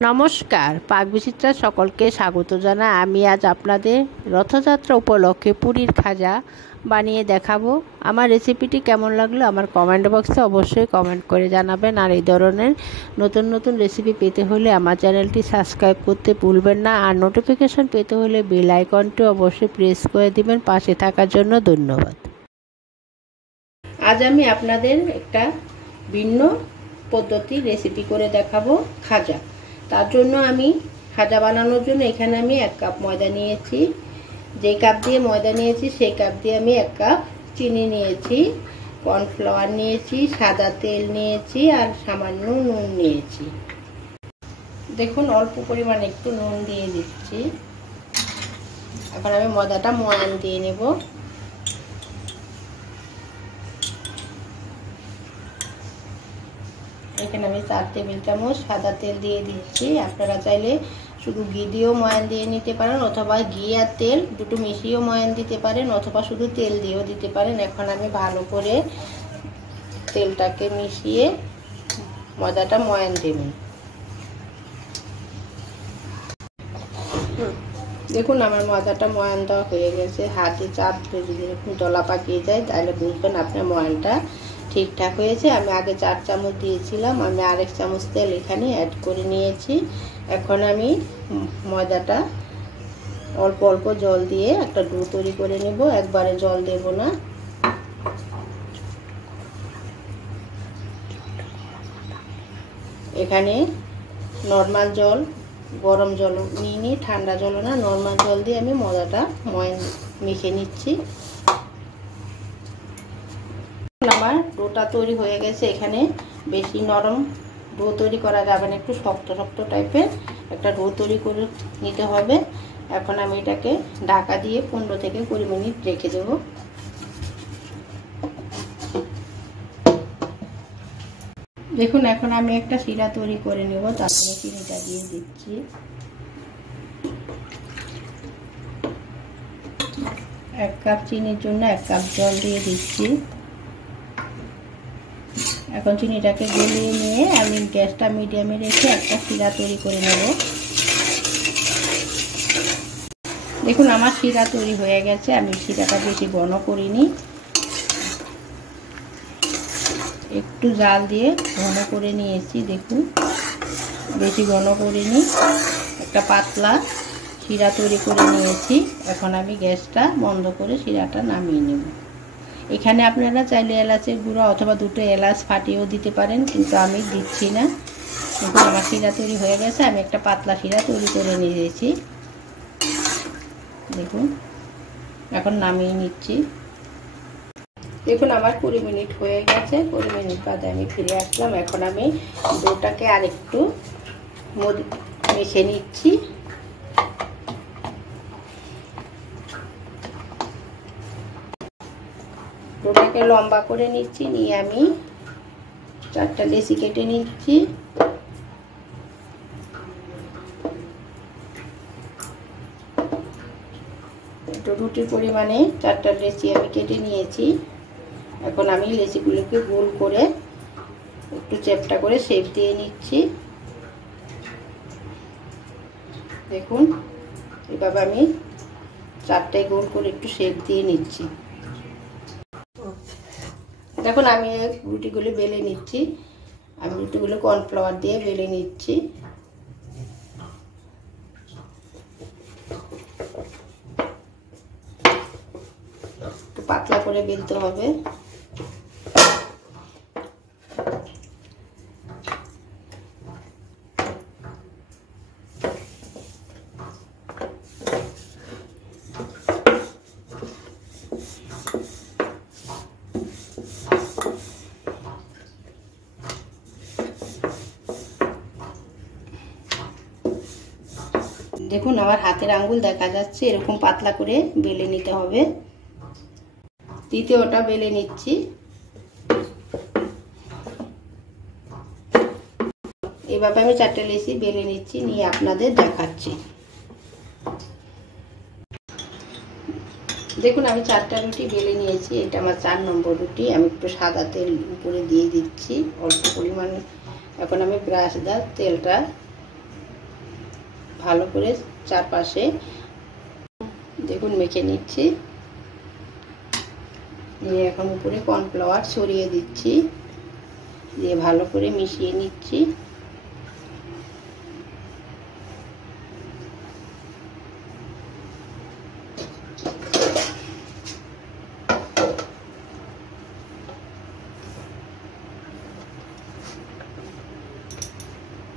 নমস্কার, পাকবিচিত্রা সকলকে স্বাগত জানাই। আমি আজ আপনাদের রথযাত্রা উপলক্ষে পুরীর খাজা বানিয়ে দেখাবো। আমার রেসিপিটি কেমন লাগলো আমার কমেন্ট বক্সে অবশ্যই কমেন্ট করে জানাবেন। আর এই ধরনের নতুন নতুন রেসিপি পেতে হলে আমার চ্যানেলটি সাবস্ক্রাইব করতে ভুলবেন না। আর নোটিফিকেশন পেতে হলে বেল আইকনটি অবশ্যই প্রেস করে দিবেন। পাশে থাকার জন্য ধন্যবাদ। আজ আমি আপনাদের একটা ভিন্ন পদ্ধতির রেসিপি করে দেখাবো খাজা। তার জন্য আমি খাজা বানানোর জন্য এখানে আমি 1 কাপ ময়দা নিয়েছি। যে কাপ দিয়ে ময়দা নিয়েছি সেই কাপ দিয়ে আমি 1 কাপ চিনি নিয়েছি, কর্নফ্লাওয়ার নিয়েছি, সাদা তেল নিয়েছি আর সামান্য নুন নিয়েছি। দেখুন অল্প পরিমাণে একটু নুন দিয়ে দিচ্ছি। এখন আমি ময়দাটা ময়ান দিয়ে নেব। এখানে আমি 4 টেবিল চামচ সাদা তেল দিয়ে দিচ্ছি। আপনারা চাইলে শুধু ঘি দিয়েও ময়ান দিয়ে নিতে পারেন, অথবা ঘি আর তেল দুটো মিশিয়েও ময়ান দিতে পারেন, অথবা শুধু তেল দিয়েও দিতে পারেন। এখন আমি ভালো করে তেলটাকে মিশিয়ে ময়দাটা ময়ান দেব। দেখুন আমার ময়দাটা ময়ান দেওয়া হয়ে গেছে। হাতে চাপ ধরে যদি এরকম দলা পাকিয়ে যায় তাহলে বুঝবেন আপনার ময়ানটা ঠিকঠাক হয়েছে। আমি আগে 4 চামচ দিয়েছিলাম, আমি আরেক চামচ তেল এখানে অ্যাড করে নিয়েছি। এখন আমি ময়দাটা অল্প অল্প জল দিয়ে একটা ডো তৈরি করে নেব, একবারে জল দেব না। এখানে নর্মাল জল, গরম জল নিয়ে ঠান্ডা জল না, নর্মাল জল দিয়ে আমি ময়দাটা ময়ান মেখে নিচ্ছি। আমার ডোটা তৈরি হয়ে গেছে। এখানে বেশি নরম ডো তৈরি করা যাবে না, একটু শক্ত শক্ত টাইপের একটা ডো তৈরি করে নিতে হবে। এখন আমি এটাকে ঢাকা দিয়ে 15 থেকে 20 মিনিট রেখে দেব। দেখুন এখন আমি একটা শিরা তৈরি করে নেব। তারপরে চিনিটা দিয়ে দিচ্ছি। এক কাপ চিনির জন্য 1 কাপ জল দিয়ে দিচ্ছি। এখন চিনিটাকে গলিয়ে নিয়ে আমি গ্যাসটা মিডিয়ামে রেখে একটা শিরা তৈরি করে নেব। দেখুন আমার শিরা তৈরি হয়ে গেছে। আমি শিরাটা বেশি ঘন করিনি, একটু জাল দিয়ে ঘন করে নিয়েছি। দেখুন বেশি ঘন করিনি, একটা পাতলা শিরা তৈরি করে নিয়েছি। এখন আমি গ্যাসটা বন্ধ করে শিরাটা নামিয়ে নেব। এখানে আপনারা চাইলে এলাচের গুঁড়া অথবা 2টো এলাচ ফাটিয়েও দিতে পারেন, কিন্তু আমি দিচ্ছি না। কিন্তু আমার শিরা তৈরি হয়ে গেছে। আমি একটা পাতলা শিরা তৈরি করে নিয়েছি। দেখুন এখন নামিয়ে নিচ্ছি। দেখুন আমার 20 মিনিট হয়ে গেছে। 20 মিনিট বাদে আমি ফিরে আসলাম। এখন আমি ডোটাকে আরেকটু মেখে নিচ্ছি। ডোটাকে লম্বা করে নিচ্ছি, নিয়ে আমি 4টা লেচি কেটে নিচ্ছি। একটু রুটির পরিমাণে 4টা লেচি আমি কেটে নিয়েছি। এখন আমি লেচিগুলোকে গোল করে একটু চ্যাপটা করে শেপ দিয়ে নিচ্ছি। দেখুন এভাবে আমি 4টায় গোল করে একটু শেপ দিয়ে নিচ্ছি। দেখুন আমি রুটিগুলো বেলে নিচ্ছি। আমি রুটিগুলো কর্নফ্লাওয়ার দিয়ে বেলে নিচ্ছি। একটু পাতলা করে বেলতে হবে। দেখুন আমার হাতের আঙ্গুল দেখা যাচ্ছে, এরকম পাতলা করে বেলে নিতে হবে। দ্বিতীয়টা বেলে নিচ্ছি। এভাবে আমি 4টে লেচি বেলে নিচ্ছি, নিয়ে আপনাদের দেখাচ্ছি। দেখুন আমি 4টা রুটি বেলে নিয়েছি। এটা আমার 4 নম্বর রুটি। আমি একটু সাদা তেল উপরে দিয়ে দিচ্ছি অল্প পরিমাণে। এখন আমি ব্রাশ দিয়ে তেলটা ভালো করে চারপাশে দেখুন মেখে নিচ্ছি। দিয়ে এখন উপরে কর্নফ্লাওয়ার ছড়িয়ে দিচ্ছি, দিয়ে ভালো করে মিশিয়ে নিচ্ছি।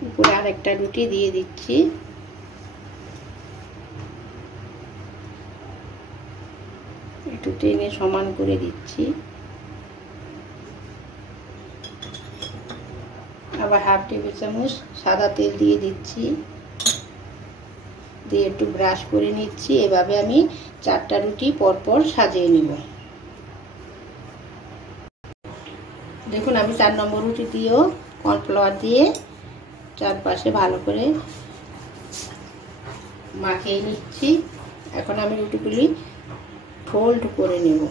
উপরে আরেকটা রুটি দিয়ে দিচ্ছি। একটু টেনে সমান করে দিচ্ছি। আবার হাফ টেবিল চামচ সাদা তেল দিয়ে দিচ্ছি, দিয়ে একটু ব্রাশ করে নিচ্ছি। এভাবে আমি 4টা রুটি পরপর সাজিয়ে নেব। দেখুন আমি 4 নম্বর রুটি দিয়েও কর্নফ্লাওয়ার দিয়ে চারপাশে ভালো করে মাখিয়ে নিচ্ছি। এখন আমি রুটিগুলি ফোল্ড করে নেব।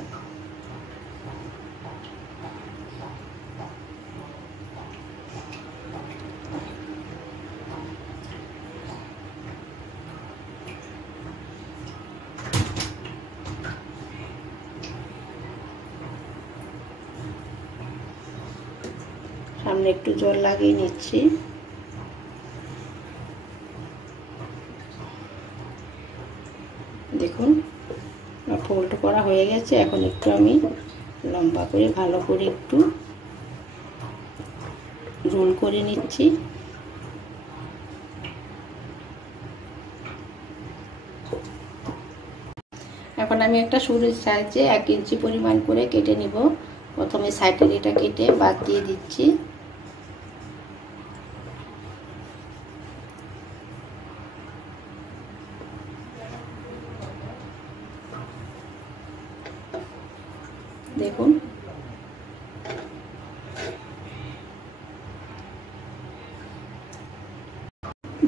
সামনে একটু জল লাগিয়ে নিচ্ছি। দেখুন ফোল্ড করা হয়ে গেছে। এখন একটু আমি লম্বা করে ভালো করে একটু রোল করে নিচ্ছি। এখন আমি একটা ছুরির সাহায্যে 1 ইঞ্চি পরিমাণ করে কেটে নিব। প্রথমে সাইডের এটা কেটে বাদ দিয়ে দিচ্ছি। দেখুন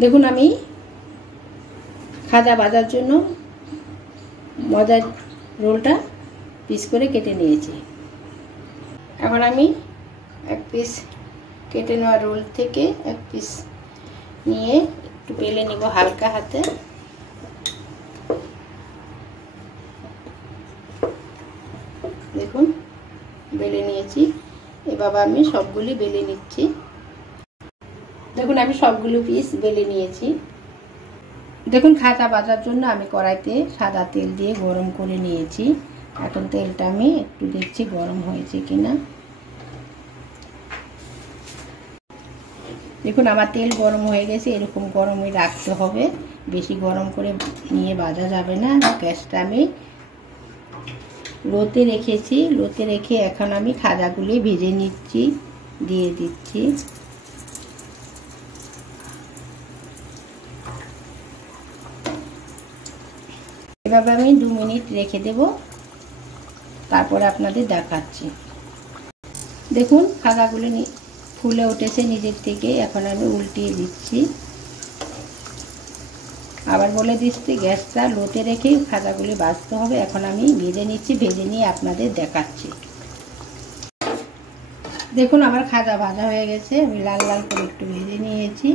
দেখুন আমি খাজা ভাজার জন্য মজার রোলটা পিস করে কেটে নিয়েছি। এখন আমি 1 পিস কেটে নেওয়া রোল থেকে 1 পিস নিয়ে একটু বেলে নিব হালকা হাতে। দেখুন বেলে নিয়েছি। এভাবে আমি সবগুলি বেলে নিচ্ছি। দেখুন আমি সবগুলো পিস বেলে নিয়েছি। দেখুন খাজা ভাজার জন্য আমি কড়াইতে সাদা তেল দিয়ে গরম করে নিয়েছি। এখন তেলটা আমি একটু দেখছি গরম হয়েছে কিনা। দেখুন আমার তেল গরম হয়ে গেছে। এরকম গরমে রাখতে হবে, বেশি গরম করে নিয়ে ভাজা যাবে না। গ্যাসটা আমি লোতে রেখেছি। লোতে রেখে এখন আমি খাজাগুলি ভেজে নিচ্ছি, দিয়ে দিচ্ছি। এভাবে আমি 2 মিনিট রেখে দেব, তারপরে আপনাদের দেখাচ্ছি। দেখুন খাজাগুলো ফুলে উঠেছে নিজের থেকে। এখন আমি উল্টিয়ে দিচ্ছি। আবার বলে দিচ্ছি গ্যাসটা লোতে রেখে খাজাগুলি ভাজতে হবে। এখন আমি ভেজে নিচ্ছি, ভেজে নিয়ে আপনাদের দেখাচ্ছি। দেখুন আমার খাজা ভাজা হয়ে গেছে। আমি লাল লাল করে একটু ভেজে নিয়েছি।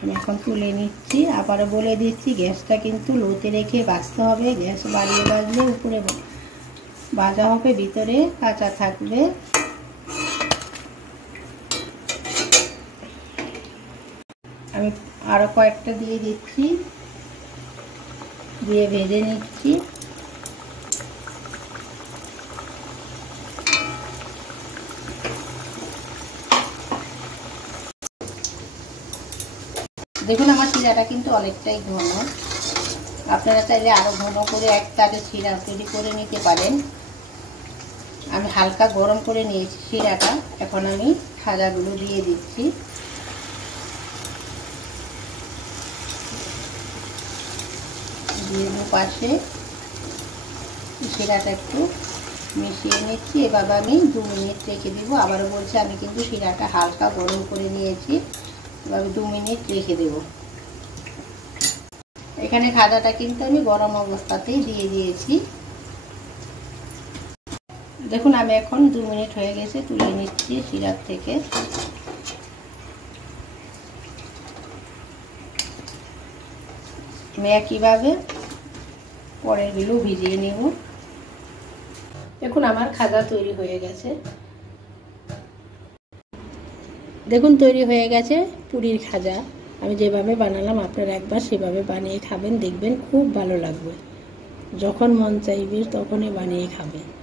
আমি এখন তুলে নিচ্ছি। আবারও বলে দিচ্ছি গ্যাসটা কিন্তু লোতে রেখে ভাজতে হবে। গ্যাস বাড়িয়ে ভাজলে উপরে ভাজা হবে, ভিতরে কাঁচা থাকবে। আমি আরো কয়েকটা দিয়ে দিচ্ছি, দিয়ে ভেজে নিচ্ছি। দেখুন আমার শিরাটা কিন্তু অনেকটাই ঘন। আপনারা চাইলে আরো ঘন করে এক তারে শিরা তৈরি করে নিতে পারেন। আমি হালকা গরম করে নিয়েছি শিরাটা। এখন আমি খাজাগুলো দিয়ে দিচ্ছি। দিয়ে পাশে শিরাটা একটু মিশিয়ে নিচ্ছি। এভাবে আমি 2 মিনিট রেখে দেবো। আবারও বলছি আমি কিন্তু শিরাটা হালকা গরম করে নিয়েছি। এভাবে 2 মিনিট রেখে দেব। এখানে খাজাটা কিন্তু আমি গরম অবস্থাতেই দিয়ে দিয়েছি। দেখুন আমি এখন 2 মিনিট হয়ে গেছে, তুলে নিচ্ছি শিরার থেকে। আমি একইভাবে পরেরগুলো ভিজিয়ে নেব। দেখুন আমার খাজা তৈরি হয়ে গেছে। দেখুন তৈরি হয়ে গেছে পুরীর খাজা। আমি যেভাবে বানালাম আপনারা একবার সেভাবে বানিয়ে খাবেন, দেখবেন খুব ভালো লাগবে। যখন মন চাইবে তখনই বানিয়ে খাবেন।